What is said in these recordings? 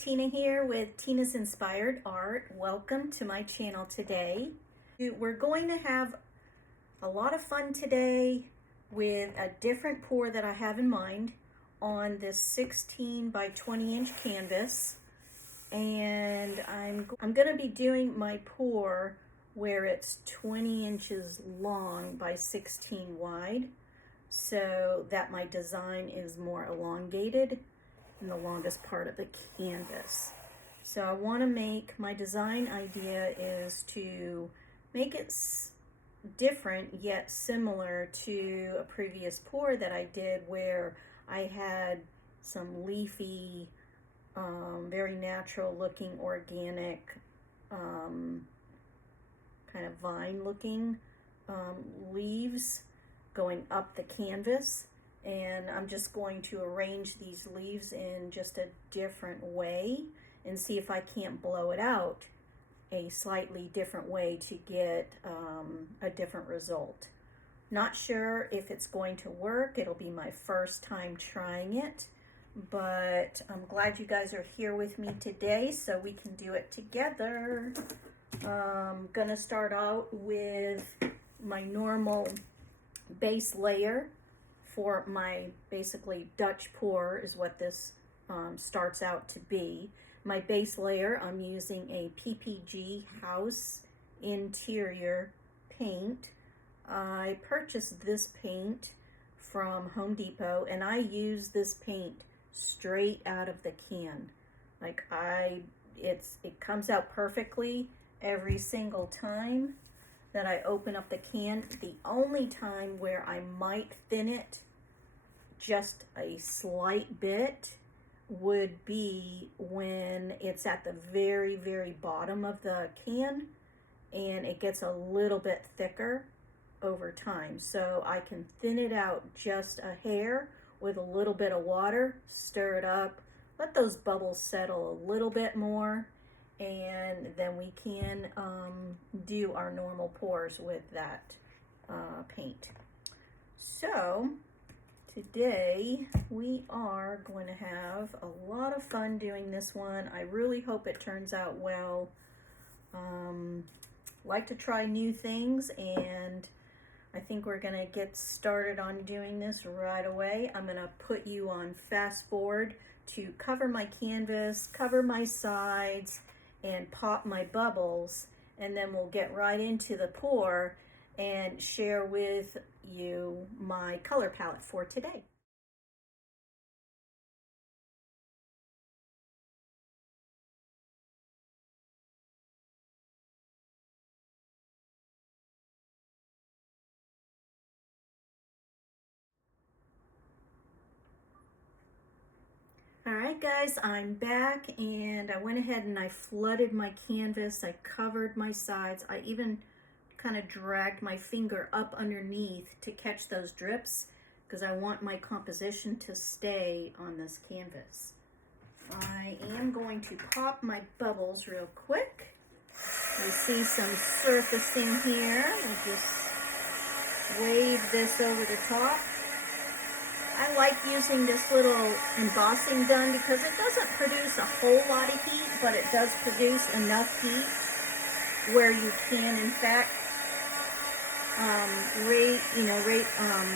Tina here with Tina's Inspired Art. Welcome to my channel today. We're going to have a lot of fun today with a different pour that I have in mind on this 16 by 20 inch canvas. And I'm going to be doing my pour where it's 20 inches long by 16 wide, so that my design is more elongated in the longest part of the canvas. So I want to make, my design idea is to make it different yet similar to a previous pour that I did where I had some leafy, very natural looking organic, kind of vine looking leaves going up the canvas. And I'm just going to arrange these leaves in just a different way and see if I can't blow it out a slightly different way to get a different result. Not sure if it's going to work. It'll be my first time trying it, but I'm glad you guys are here with me today so we can do it together. I'm gonna start out with my normal base layer for my basically Dutch pour is what this starts out to be. My base layer, I'm using a PPG house interior paint. I purchased this paint from Home Depot and I use this paint straight out of the can. Like it comes out perfectly every single time that I open up the can. The only time where I might thin it just a slight bit would be when it's at the very, very bottom of the can and it gets a little bit thicker over time. So I can thin it out just a hair with a little bit of water, stir it up, let those bubbles settle a little bit more, and then we can do our normal pours with that paint. So today we are going to have a lot of fun doing this one. I really hope it turns out well. Like to try new things, and I think we're going to get started on doing this right away. I'm going to put you on fast forward to cover my canvas, cover my sides, and pop my bubbles, and then we'll get right into the pour and share with you my color palette for today. Alright guys, I'm back and I went ahead and I flooded my canvas. I covered my sides. I even kind of dragged my finger up underneath to catch those drips because I want my composition to stay on this canvas. I am going to pop my bubbles real quick. You see some surfacing here. I'll just wave this over the top. I like using this little embossing gun because it doesn't produce a whole lot of heat, but it does produce enough heat where you can, in fact,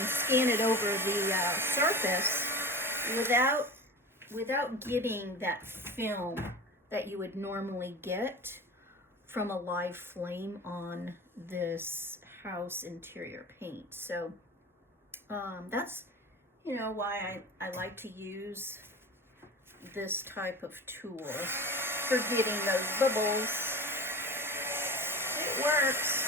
scan it over the surface without getting that film that you would normally get from a live flame on this house interior paint. So that's why I like to use this type of tool for getting those bubbles. It works.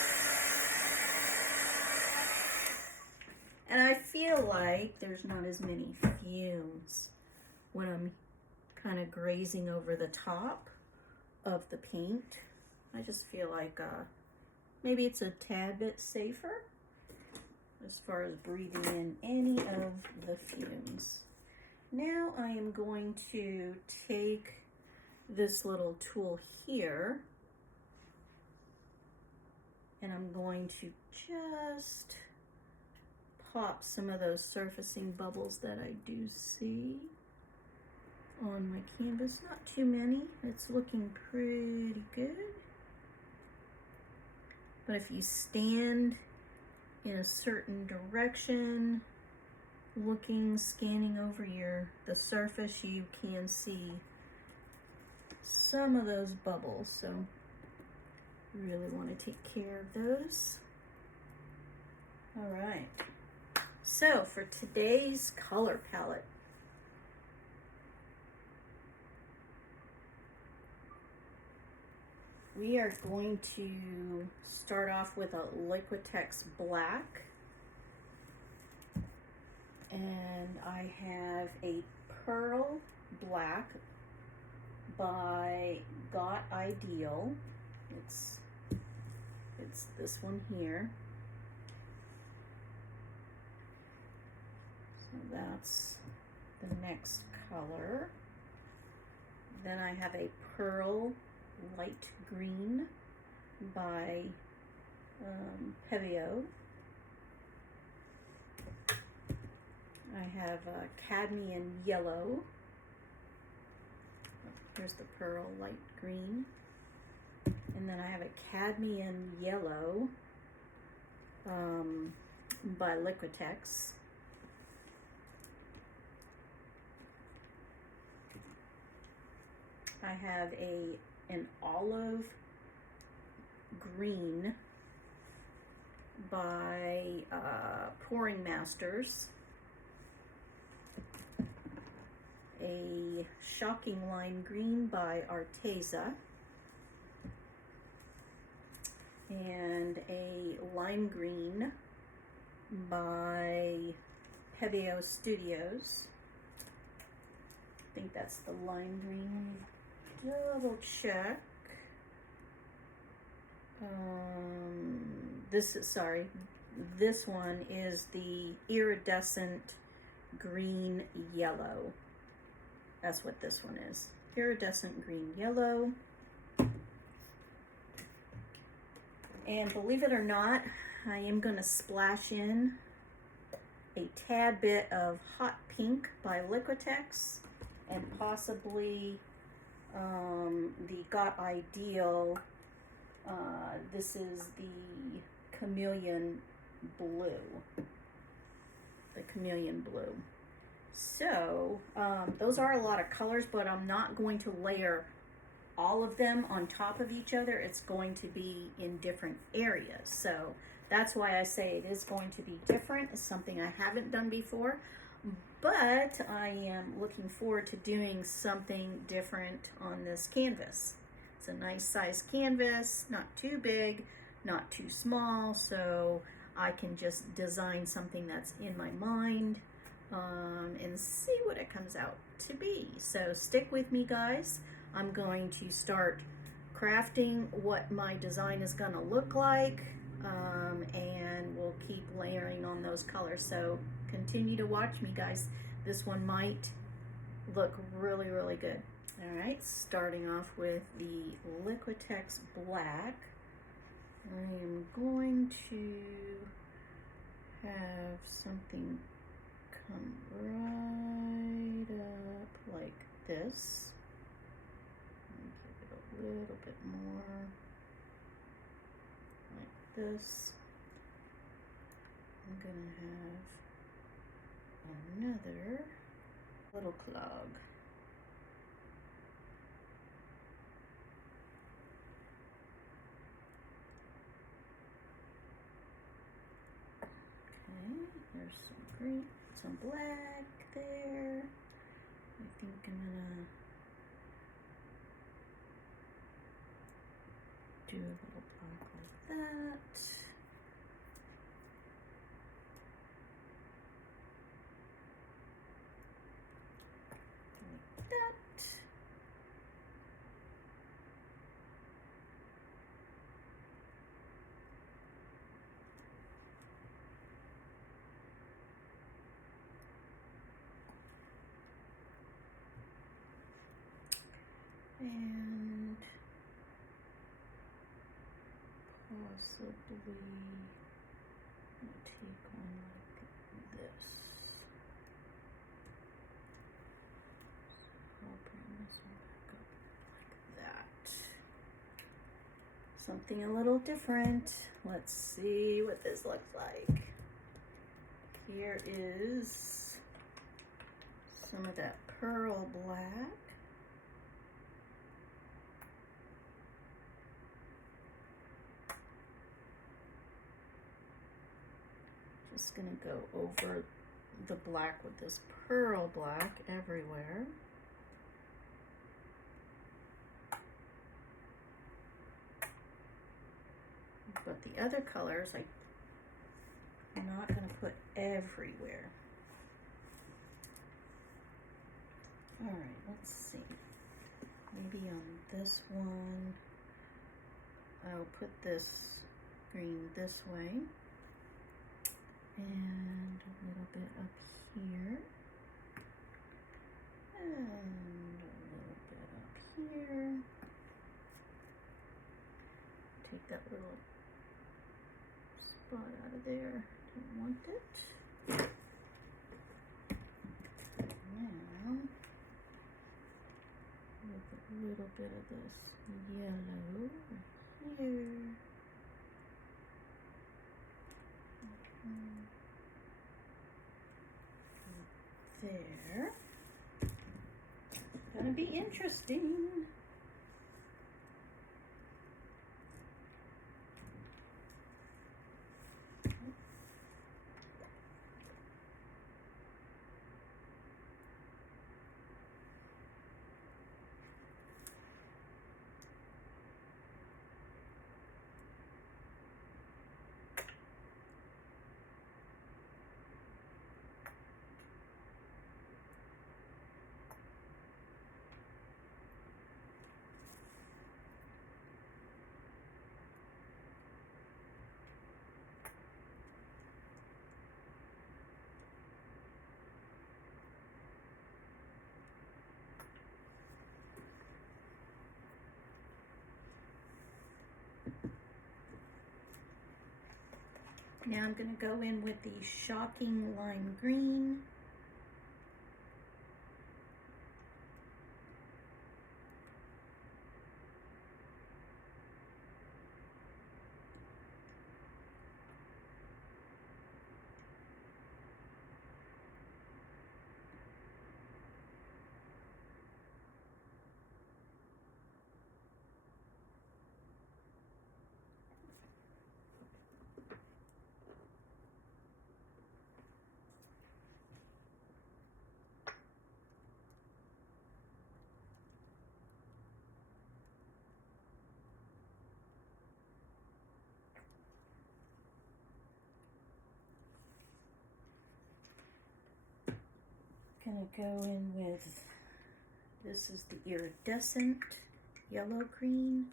And I feel like there's not as many fumes when I'm kind of grazing over the top of the paint. I just feel like maybe it's a tad bit safer as far as breathing in any of the fumes. Now I am going to take this little tool here and I'm going to just pop some of those surfacing bubbles that I do see. on my canvas. Not too many. It's looking pretty good. But if you stand in a certain direction, looking, scanning over the surface, you can see some of those bubbles. So really want to take care of those. All right. So for today's color palette, we are going to start off with a Liquitex black. And I have a pearl black by Got Ideal. It's this one here. So that's the next color. Then I have a pearl light green by Pevio. I have a cadmium yellow. Here's the pearl light green. And then I have a cadmium yellow by Liquitex. I have an olive green by Pouring Masters. A shocking lime green by Arteza, and a lime green by Pevio Studios. I think that's the lime green. Double check. This one is the iridescent green yellow. That's what this one is. Iridescent green yellow. And believe it or not, I am going to splash in a tad bit of hot pink by Liquitex, and possibly the Got Ideal. This is the chameleon blue. The chameleon blue. So those are a lot of colors, but I'm not going to layer all of them on top of each other. It's going to be in different areas. So that's why I say it is going to be different. It's something I haven't done before, but I am looking forward to doing something different on this canvas. It's a nice size canvas, not too big, not too small, so I can just design something that's in my mind. And see what it comes out to be. So stick with me, guys. I'm going to start crafting what my design is going to look like, and we'll keep layering on those colors. So continue to watch me, guys. This one might look really, really good. All right, starting off with the Liquitex black. I am going to have something come right up like this. Give it a little bit more like this. I'm gonna have another little clog. Okay, there's some green. Some black there. I think I'm gonna do a little block like that. Like that. And possibly take one like this. So something a little different. Let's see what this looks like. Here is some of that pearl black. Just gonna go over the black with this pearl black everywhere. But the other colors I'm not gonna put everywhere. All right, let's see. Maybe on this one, I'll put this green this way. And a little bit up here. And a little bit up here. Take that little spot out of there. Don't want it. Now, with a little bit of this yellow here. There. Gonna be interesting. Now I'm going to go in with the Shocking Lime Green. Gonna go in with, this is the Iridescent Yellow Green.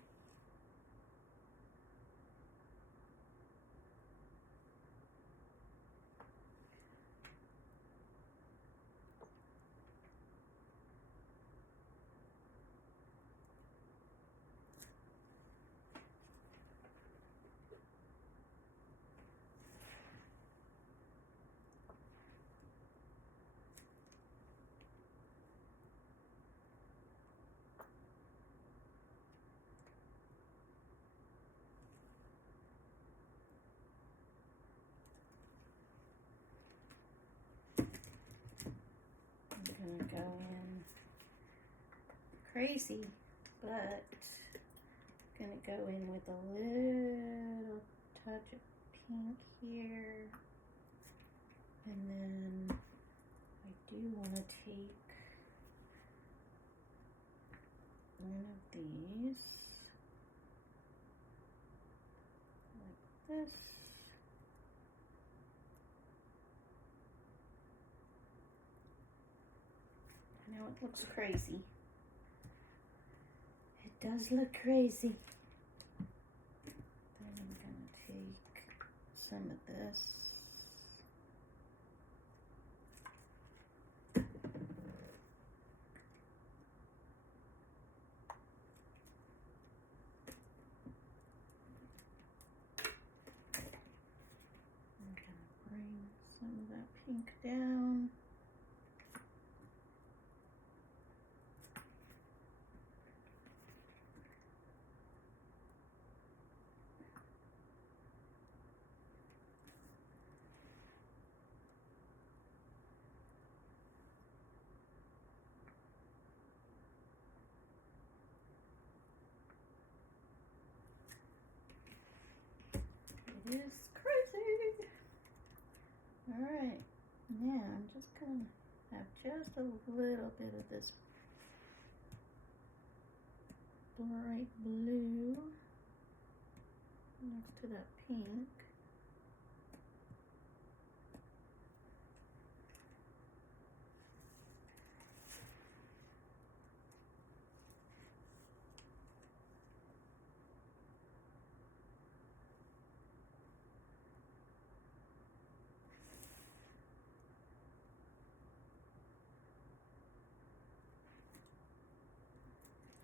I'm gonna go in crazy, but I'm gonna go in with a little touch of pink here, and then I do want to take one of these like this. I know it looks crazy. It does look crazy. Then I'm going to take some of this. I'm going to bring some of that pink down. It is crazy. Alright, now I'm just gonna have just a little bit of this bright blue next to that pink.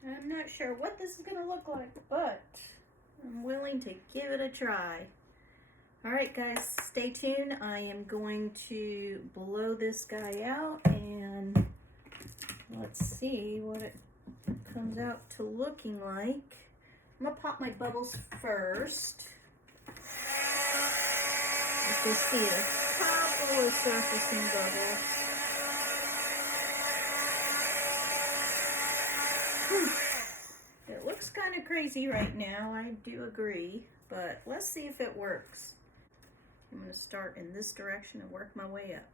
I'm not sure what this is going to look like, but I'm willing to give it a try. All right, guys, stay tuned. I am going to blow this guy out, and let's see what it comes out to looking like. I'm going to pop my bubbles first. You can see a couple of surfacing bubbles. It looks kind of crazy right now, I do agree, but let's see if it works. I'm going to start in this direction and work my way up.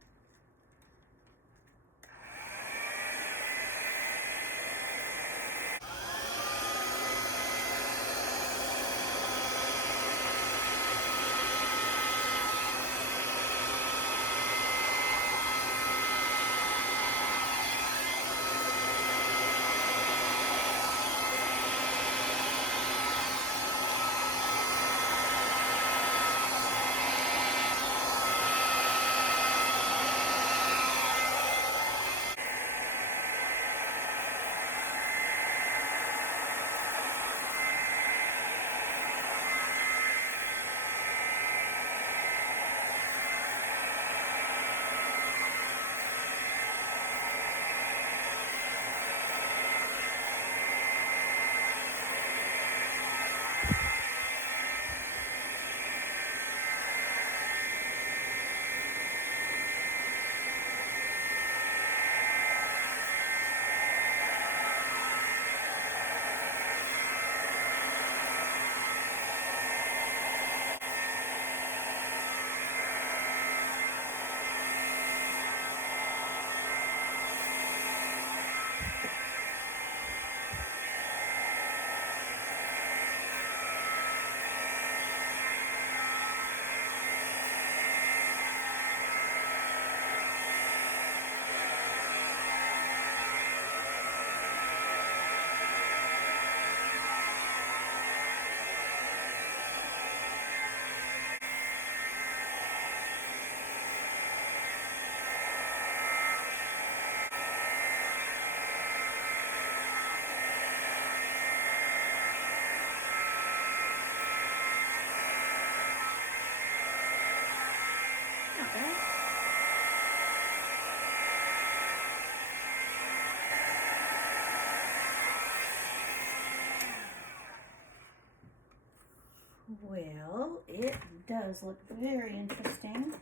Well, it does look very interesting.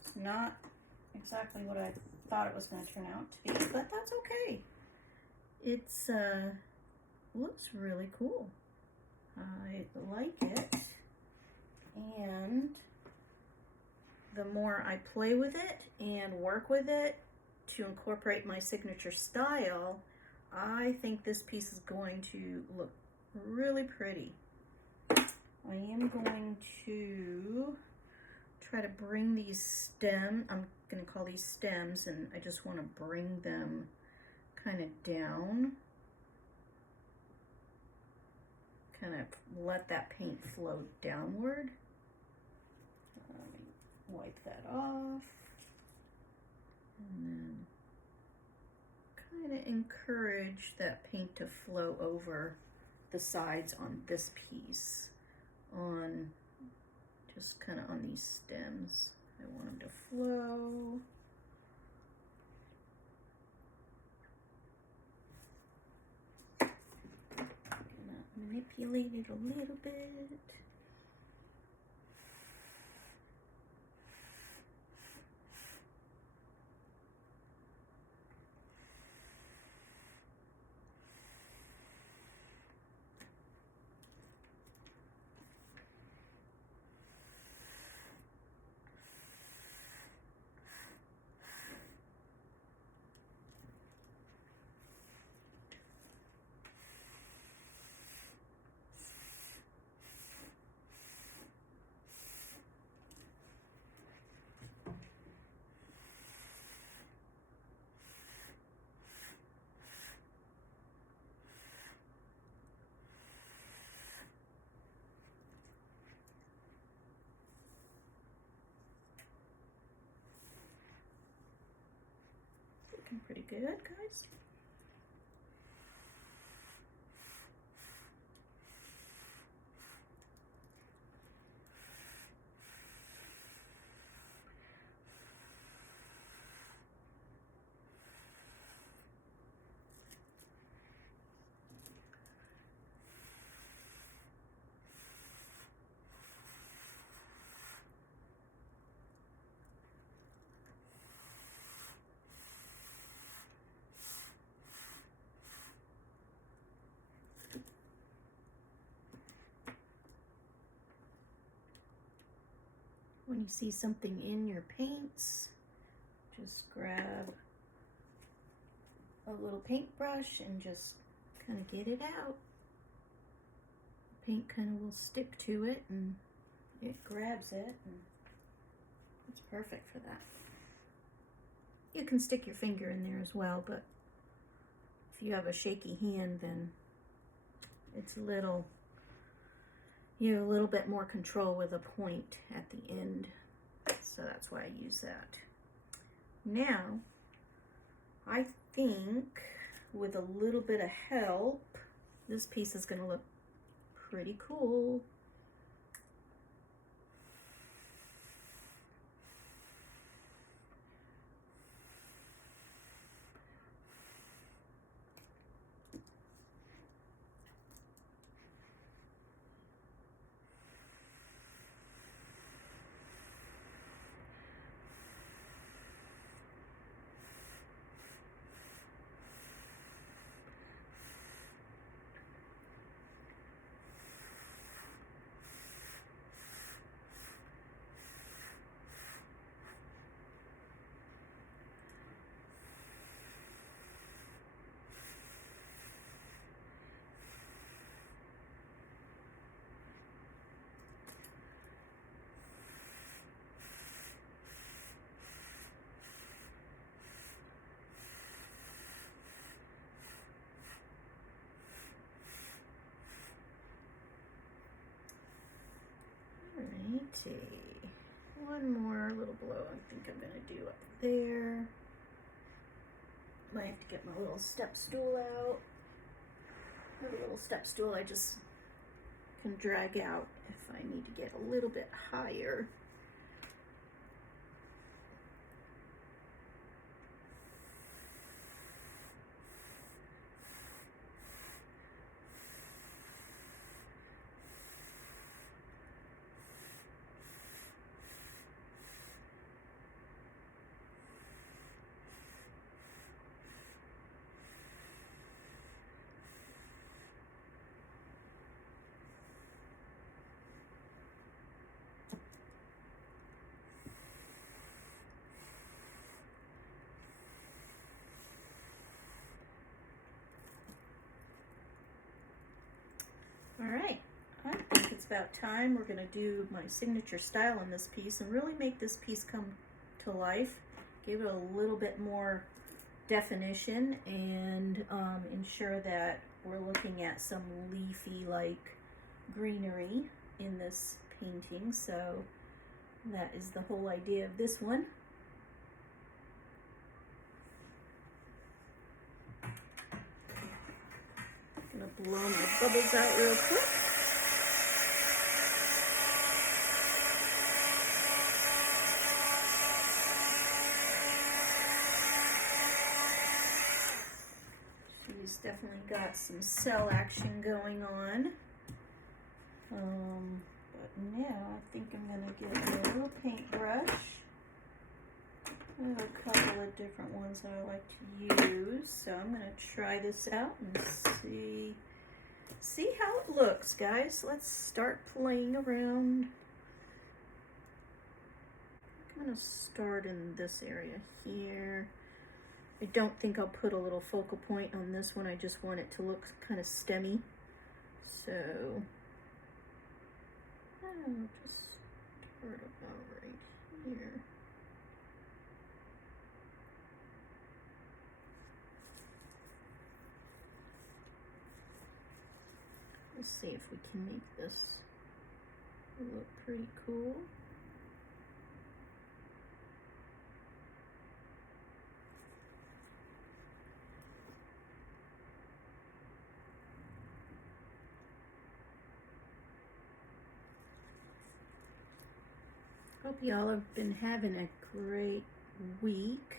It's not exactly what I thought it was going to turn out to be, but that's okay. It's looks really cool. I like it, and the more I play with it and work with it to incorporate my signature style, I think this piece is going to look really pretty. I am going to try to bring these stems, I'm going to call these stems, and I just want to bring them kind of down. Kind of let that paint flow downward. Let me wipe that off. And then kind of encourage that paint to flow over the sides on this piece. On just kind of on these stems. I want them to flow. Gonna manipulate it a little bit. looking pretty good, guys. When you see something in your paints, just grab a little paintbrush and just kind of get it out. The paint kind of will stick to it and it grabs it, and it's perfect for that. You can stick your finger in there as well, but if you have a shaky hand, then it's a little, you have a little bit more control with a point at the end. So that's why I use that. Now, I think with a little bit of help, this piece is going to look pretty cool. Alrighty, one more little blow I think I'm gonna do up there. Might have to get my little step stool out. I have a little step stool I just can drag out if I need to get a little bit higher. All right, I think it's about time. We're going to do my signature style on this piece and really make this piece come to life. Give it a little bit more definition and ensure that we're looking at some leafy-like greenery in this painting. So that is the whole idea of this one. Gonna blow my bubbles out real quick. She's definitely got some cell action going on. But now I think I'm gonna get a little paintbrush. I have a couple of different ones that I like to use, so I'm going to try this out and see how it looks, guys. Let's start playing around. I'm going to start in this area here. I don't think I'll put a little focal point on this one. I just want it to look kind of stemmy. So I'll just start about right here. Let's see if we can make this look pretty cool. Hope y'all have been having a great week.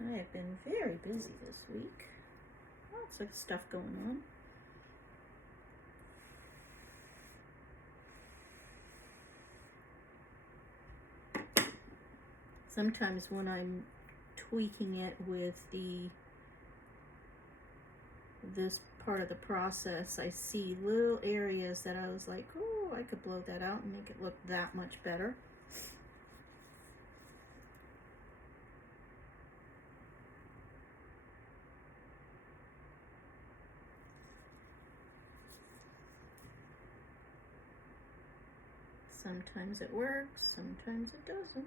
I have been very busy this week. Lots of stuff going on. Sometimes when I'm tweaking it with this part of the process, I see little areas that I was like, oh, I could blow that out and make it look that much better. Sometimes it works, sometimes it doesn't.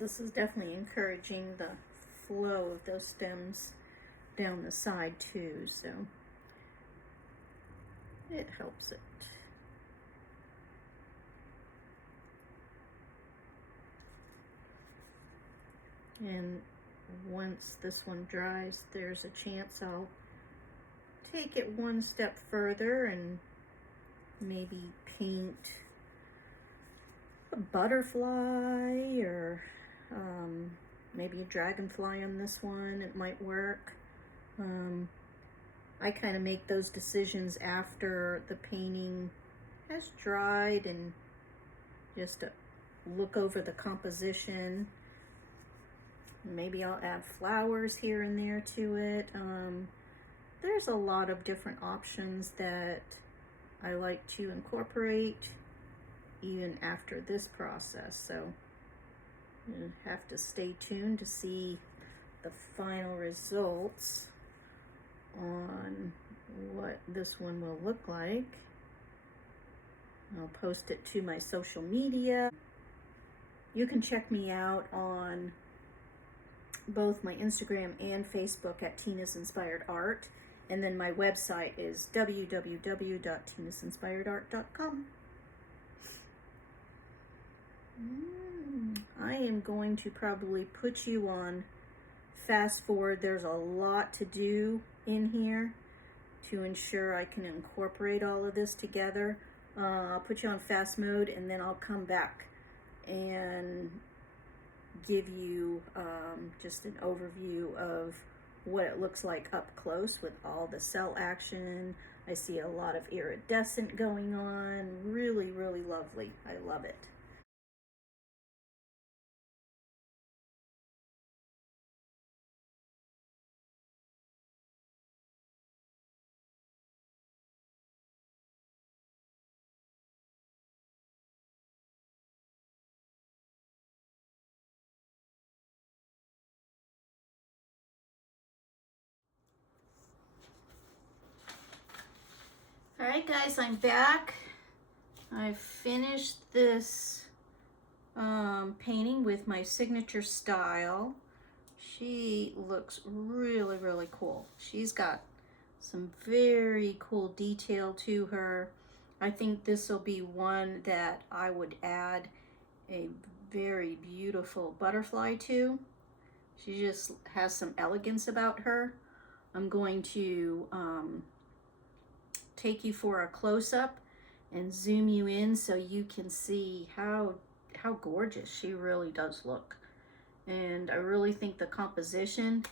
This is definitely encouraging the flow of those stems down the side too, so it helps it. And once this one dries, there's a chance I'll take it one step further and maybe paint a butterfly or maybe a dragonfly on this one. It might work. I kind of make those decisions after the painting has dried and just look over the composition. Maybe I'll add flowers here and there to it. There's a lot of different options that I like to incorporate even after this process, so you have to stay tuned to see the final results on what this one will look like. I'll post it to my social media. You can check me out on both my Instagram and Facebook at Tina's Inspired Art, and then my website is www.tinasinspiredart.com. I am going to probably put you on fast forward. There's a lot to do in here to ensure I can incorporate all of this together. I'll put you on fast mode, and then I'll come back and give you just an overview of what it looks like up close with all the cell action. I see a lot of iridescent going on. Really, really lovely. I love it. All right, guys, I'm back. I finished this painting with my signature style. She looks really, really cool. She's got some very cool detail to her. I think this will be one that I would add a very beautiful butterfly to. She just has some elegance about her. I'm going to take you for a close-up and zoom you in so you can see how gorgeous she really does look. And I really think the composition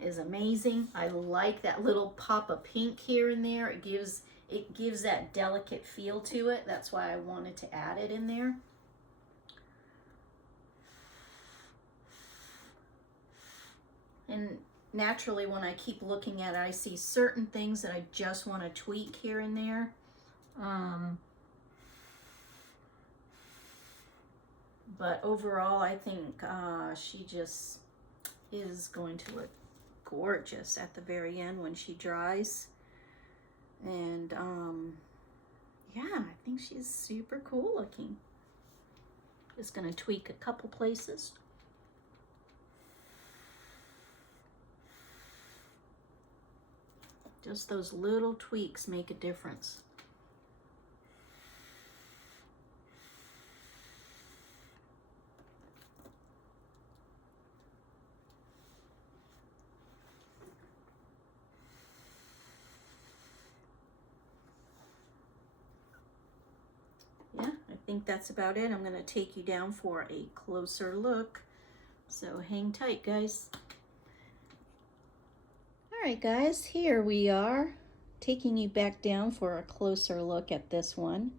is amazing. I like that little pop of pink here and there. It gives that delicate feel to it. That's why I wanted to add it in there. And naturally, when I keep looking at it, I see certain things that I just want to tweak here and there. But overall, I think she just is going to look gorgeous at the very end when she dries. And yeah, I think she's super cool looking. Just gonna tweak a couple places. Just those little tweaks make a difference. Yeah, I think that's about it. I'm going to take you down for a closer look. So hang tight, guys. All right, guys, here we are, taking you back down for a closer look at this one.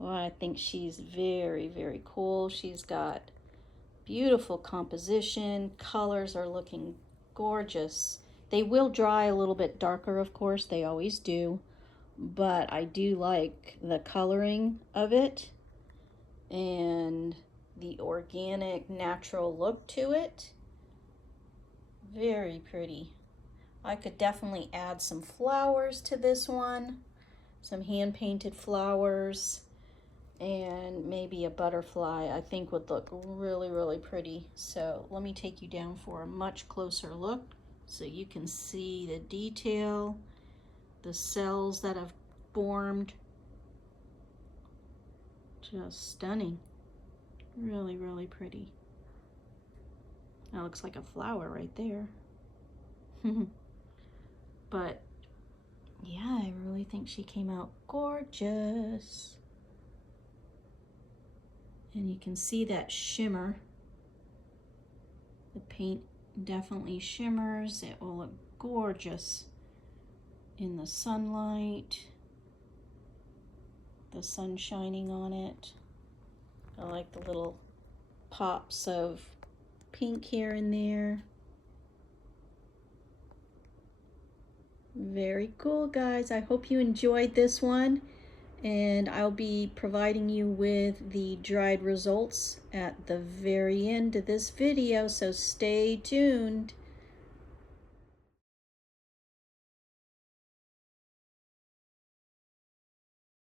Well, I think she's very, very cool. She's got beautiful composition. Colors are looking gorgeous. They will dry a little bit darker, of course. They always do. But I do like the coloring of it and the organic, natural look to it. Very pretty. I could definitely add some flowers to this one, some hand-painted flowers, and maybe a butterfly I think would look really, really pretty. So let me take you down for a much closer look so you can see the detail, the cells that have formed. Just stunning. Really, really pretty. That looks like a flower right there. But yeah, I really think she came out gorgeous. And you can see that shimmer. The paint definitely shimmers. It will look gorgeous in the sunlight. The sun shining on it. I like the little pops of pink here and there. Very cool, guys. I hope you enjoyed this one, and I'll be providing you with the dried results at the very end of this video, so stay tuned.